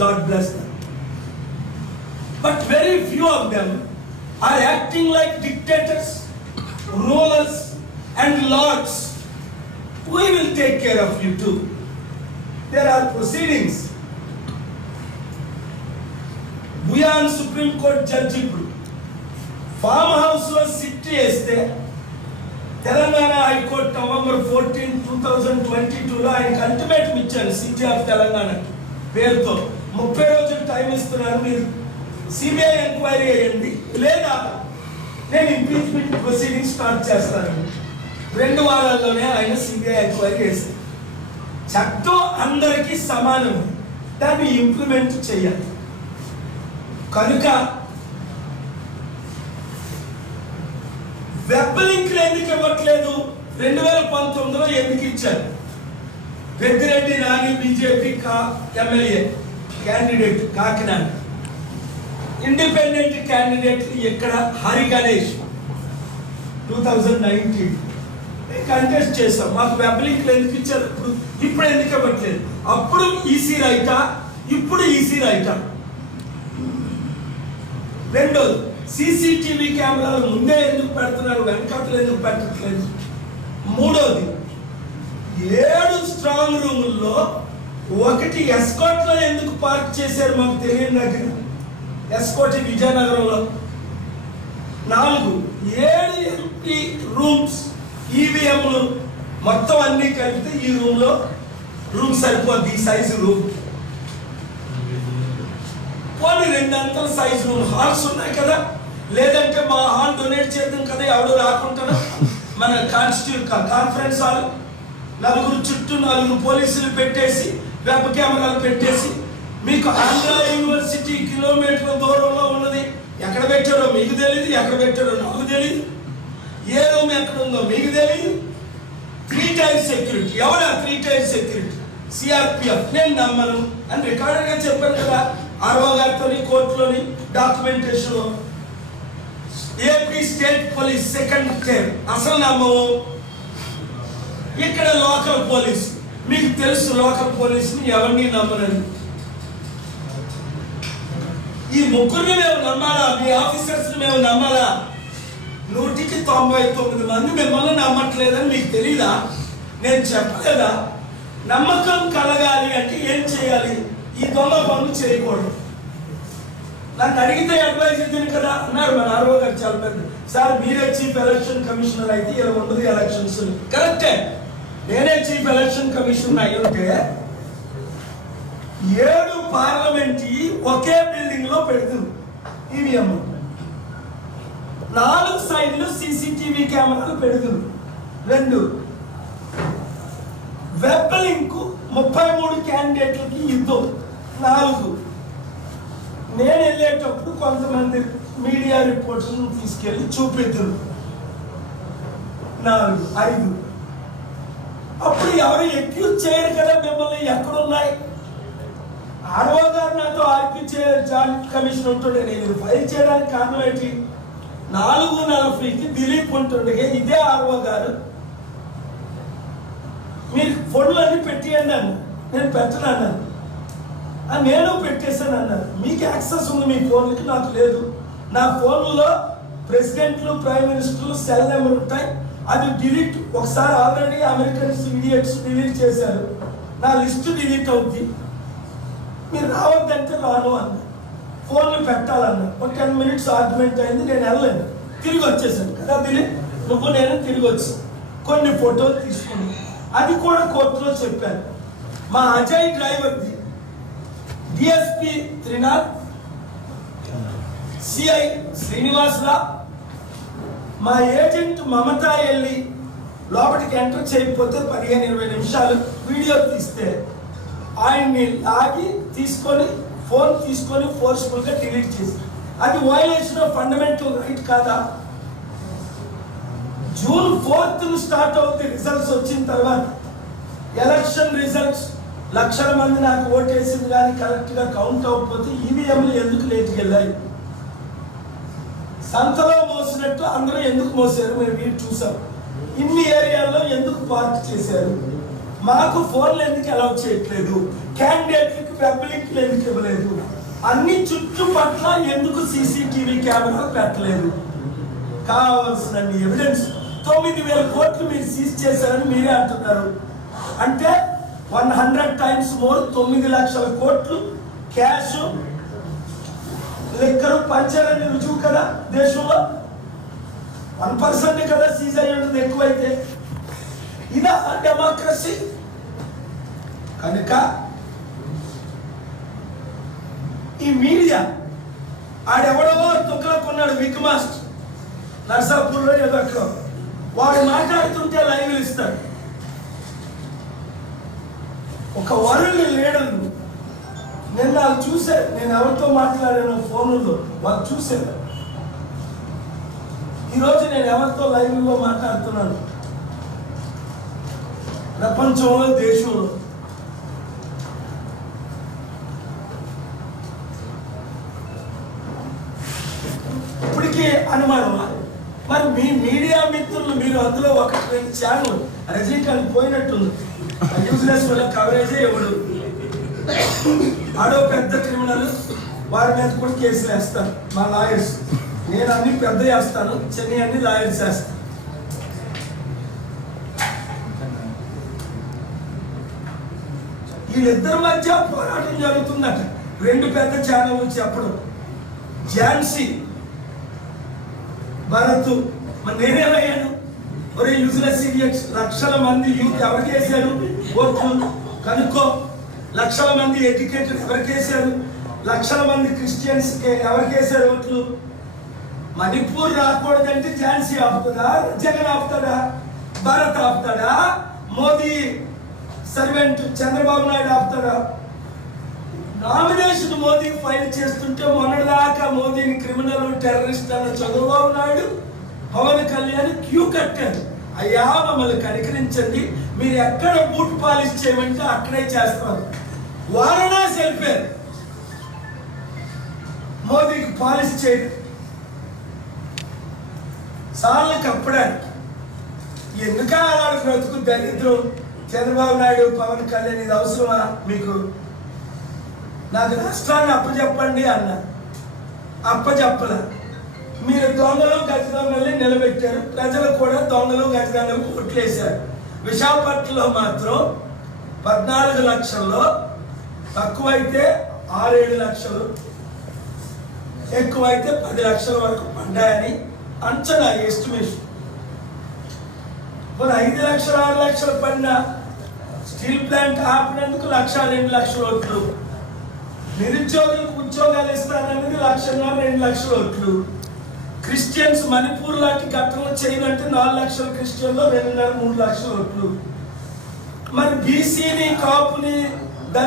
God bless them. But very few of them are acting like dictators, rulers and lords. We will take care of you too. There are proceedings. Buyan Supreme Court judge ఇప్పుడు farm house లో SIT చేస్తే Telangana high court November 14, 2022 లో ఆయనకు ultimatum ఇచ్చాను city of Telangana పేరుతో 30 రోజులు time ఇస్తున్నాను, మీరు సిబిఐ ఎంక్వైరీ చేయండి లేదా నేను ఇంపీచ్మెంట్ ప్రొసీడింగ్ స్టార్ట్ చేస్తాను. 2 వారాల్లోనే ఆయన సిబిఐ ఎంక్వైరీ చేశారు. చట్టం అందరికీ సమానం, దాన్ని ఇంప్లిమెంట్ చేయాలి. కనుక వెబ్ లింక్లు ఎందుకు ఇవ్వట్లేదు? 2019లో ఎందుకు ఇచ్చారు? Peddireddy Nani BJP MLA candidate Kakinada, independent candidate ఇక్కడ హరి గణేష్ 2019 కంటెస్ట్ చేసాం. మాకు వెబ్ లింక్లు ఎందుకు ఇచ్చారు? ఇప్పుడు ఎందుకు ఇవ్వట్లేదు? అప్పుడు ఈసీ రైటా, ఇప్పుడు ఈసీ రైటా? రెండోది, సీసీటీవీ కెమెరాలు ముందే ఎందుకు పెడుతున్నారు, వెనకాతలు ఎందుకు పెట్టట్లేదు? మూడోది, 7 స్ట్రాంగ్ రూముల్లో 1 ఎస్కాట్ లో ఎందుకు పార్క్ చేశారు మాకు తెలియని దగ్గర, ఎస్కాట్ విజయనగరంలో. 4, 7 ఎంపీ రూమ్స్, ఈవీఎంలు మొత్తం అన్ని కలిపితే ఈ రూమ్ సరిపోద్ది, ఈ సైజు రూమ్. పోనీ 2 అంతల సైజు రూమ్, హాల్స్ ఉన్నాయి కదా, లేదంటే మా హాల్ డొనేట్ చేద్దాం కదా, ఎవడు రాకుంటారు. మన కాన్ఫరెన్స్ హాల్ 4 చుట్టూ 4 పోలీసులు పెట్టేసి వెబ్ కెమెరాలు పెట్టేసి, మీకు ఆంధ్ర యూనివర్సిటీ కిలోమీటర్ల దూరంలో ఉన్నది, ఎక్కడ పెట్టారో మీకు తెలియదు, ఎక్కడ పెట్టారో నాకు తెలియదు, ఏ రూమ్ ఎక్కడ ఉందో మీకు తెలియదు. 3 టైర్ సెక్యూరిటీ. ఎవరా 3 టైర్ సెక్యూరిటీ? సిఆర్పిఎఫ్. నేను నమ్మను అని రికార్డుగా చెప్పాను కదా ఆర్ఓ గారితో కోర్టులోని documentation. AP state police 2nd tier, అసలు నమ్మవు. ఇక్కడ లోకల్ పోలీస్, మీకు తెలుసు లోకల్ పోలీసుని ఎవరిని నమ్మనని. ఈ ముగ్గురిని మేము నమ్మాలా? మీ ఆఫీసర్స్ మేము నమ్మాలా? 100కి 99 మంది మిమ్మల్ని నమ్మట్లేదని మీకు తెలీదా? నేను చెప్పలేదా? నమ్మకం కలగాలి అంటే ఏం చేయాలి? ఈ దొంగ పనులు చేయకూడదు. నన్ను అడిగితే అడ్వైజ్ ఇద్దాను కదా అన్నారు మన ఆర్ఓ గారు చాలా పెద్ద. సార్ మీరే చీఫ్ ఎలక్షన్ కమిషనర్ అయితే ఇలా ఉండదు ఎలక్షన్స్. కరెక్టే, నేనే చీఫ్ ఎలక్షన్ కమిషనర్ అయి ఉంటే 7 పార్లమెంట్ ఒకే బిల్డింగ్ లో పెడుతుంది ఈవీఎం, 4 సైడ్లు సీసీటీవీ కెమెరాలు పెడుతుంది. 2 వెబ్ లింక్ 33 క్యాండిడేట్లకి ఇద్దాం. 4 నేను వెళ్ళేటప్పుడు కొంతమంది మీడియా రిపోర్ట్స్ తీసుకెళ్ళి చూపిద్దాం. 4, 5 అప్పుడు ఎవరు ఎక్యూజ్ చేయరు కదా మిమ్మల్ని. ఎక్కడున్నాయి? ఆర్ఓ గారు నాతో ఆర్పీ జాయింట్ కమిషన్ ఉంటుండే, నేను ఫైల్ చేయడానికి కారణం ఏంటి? 4:40కి దిలీప్ ఉంటుండగా ఇదే ఆర్ఓ గారు మీరు ఫోన్లు అన్ని పెట్టేయండి అన్న. నేను పెట్టను అన్నాను. నేను పెట్టేశాను అన్నారు. మీకు యాక్సెస్ ఉంది మీ ఫోన్లకి, నాకు లేదు. నా ఫోన్లో ప్రెసిడెంట్లు, ప్రైమ్ మినిస్టర్లు సెల్ నెంబర్ ఉంటాయి, అది డిలీట్. ఒకసారి ఆల్రెడీ అమెరికన్స్ ఇడియట్స్ డిలీట్ చేశారు, నా లిస్ట్ డిలీట్ అవుద్ది. మీరు రావద్దంటే రాను అన్న. ఫోన్లు పెట్టాలన్నా. ఒక 10 minutes ఆర్గ్యుమెంట్ అయింది, నేను వెళ్ళలేను, తిరిగి వచ్చేసాను కదా. దిలీప్ నువ్వు నేను తిరిగి వచ్చాను, కొన్ని ఫోటోలు తీసుకున్నాను. అది కూడా కోర్టులో చెప్పాను. మా అజయ్ డ్రైవర్ది డిఎస్పీ త్రినాథ్, సిఐ శ్రీనివాసరా, మా ఏజెంట్ మమత వెళ్ళి లోపలికి ఎంటర్ చేయకపోతే 15-20 నిమిషాలు వీడియో తీస్తే ఆయన్ని లాగి తీసుకొని ఫోన్ తీసుకొని ఫోర్స్ఫుల్గా డిలీట్ చేసి, అది వయలేషన్ ఆఫ్ ఫండమెంటల్ రైట్ కాదా? జూన్ 4th స్టార్ట్ అవుతుంది రిజల్ట్స్ వచ్చిన తర్వాత. ఎలక్షన్ రిజల్ట్స్ లక్షల మంది నాకు ఓటేసింది కానీ కరెక్ట్గా కౌంట్ అవ్వకపోతే ఈవీఎంలు ఎందుకు లేట్కి వెళ్ళాయి? సంతలో మోసినట్టు అందరూ ఎందుకు మోసారు? మేము వీటి చూసాం. ఇన్ని ఏరియాల్లో ఎందుకు పార్క్ చేశారు? మాకు ఫోన్లు ఎందుకు అలౌ చేయట్లేదు? క్యాండిడేట్లకు పబ్లిక్ ఎందుకు ఇవ్వలేదు? అన్ని చుట్టుపట్ల ఎందుకు సీసీటీవీ కెమెరాలు పెట్టలేదు? కావాల్సిన ఎవిడెన్స్ 9,000 కోట్లు మీరు సీజ్ చేశారని మీరే అంటున్నారు. అంటే 100 టైమ్స్ మోర్, 9 లక్షల కోట్లు క్యాష్ లెక్కలు పంచారని రుజువు కదా. దేశంలో 1% కదా సీజ్ అయ్యి ఉంటుంది ఎక్కువైతే. ఇదా డెమోక్రసీ? కనుక ఈ మీడియా ఆడెవడో తొక్కలకున్నాడు విక్ మాస్టర్ నర్సాపూర్లో ఏదో అక్కడ, వాడు మాట్లాడుతుంటే లైవ్లు ఇస్తాడు. ఒక వరల్డ్ లీడర్ నిన్న వాళ్ళు చూశారు. నేను ఎవరితో మాట్లాడాను ఫోన్లో, వాళ్ళు చూశారు. ఈరోజు నేను ఎవరితో లైవ్లో మాట్లాడుతున్నాను, ప్రపంచంలో దేశంలో ఇప్పటికీ అనుమానం. మరి మీ మీడియా మిత్రులు మీరు అందులో 1-2 ఛానల్ రజనీకాంత్ పోయినట్టుంది, యూజ్లెస్ వల్ల కవరేజే ఎవడు ఆడో పెద్ద క్రిమినల్, వారి మీద కూడా కేసులు వేస్తాను మా లాయర్స్. నేను అన్ని పెద్ద వేస్తాను, చిన్న అన్ని లాయర్స్ వేస్తాను. వీళ్ళిద్దరి మధ్య పోరాటం జరుగుతుందట. 2 పెద్ద ఛానల్ చెప్పడం, ఝాన్సీ భరత్. మరి నేనేమయ్యాను? ఒరే యూజ్లెస్ ఇడియట్స్, లక్షల మంది యూత్ ఎవరికి వేశారు ఓట్లు కనుక్కో. లక్షల మంది ఎడ్యుకేటెడ్ ఎవరికి వేశారు? లక్షల మంది క్రిస్టియన్స్ ఎవరికి వేశారు ఓట్లు? మణిపూర్ రాకూడదంటే ఝాన్సీ ఆపుతుందా? జగన్ ఆపుతాడా? భారత్ ఆపుతాడా? మోదీ సర్వెంట్ చంద్రబాబు నాయుడు ఆపుతాడా? నామినేషన్ మోదీ ఫైల్ చేస్తుంటే మొన్నటిదాకా మోదీని క్రిమినల్ టెర్రరిస్ట్ అన్న చంద్రబాబు నాయుడు, పవన్ కళ్యాణ్ క్యూ కట్టారు. అయ్యా మమ్మల్ని కనికరించండి, మీరు ఎక్కడ బూట్ పాలిష్ చేయమంటే అక్కడే చేస్తారు. వారణాసి వెళ్ళిపోయారు, మోదీకి పాలిష్ చేయరు. సార్లు కప్పడానికి ఎందుక అలాంటి బ్రతుకు దరిద్రం? చంద్రబాబు నాయుడు పవన్ కళ్యాణ్ ఇది అవసరమా మీకు? నాకు రాష్ట్రాన్ని అప్పచెప్పండి అన్న, అప్పచెప్పల. మీరు దొంగలు గజ దొంగల్ని నిలబెట్టారు, ప్రజలు కూడా దొంగలు గజ దొంగలు ఓట్లేశారు. విశాఖపట్నంలో మాత్రం 14 లక్షల్లో తక్కువైతే 6-7 లక్షలు, ఎక్కువైతే 10 లక్షల వరకు పడ్డాయని అంచనా, ఎస్టిమేషన్. 5 లక్షలు 6 లక్షలు పడిన స్టీల్ ప్లాంట్ ఆపినందుకు 1-2 లక్షల ఓట్లు. నిరుద్యోగులకు ఉద్యోగాలు ఇస్తానన్నది 1,50,000-2 లక్షల ఓట్లు. క్రిస్టియన్స్ మణిపూర్ లాంటి ఘటనలు చేయాలంటే 4 లక్షల క్రిస్టియన్లో 2.5-3 లక్షల ఓట్లు. మరి బీసీని కాపుని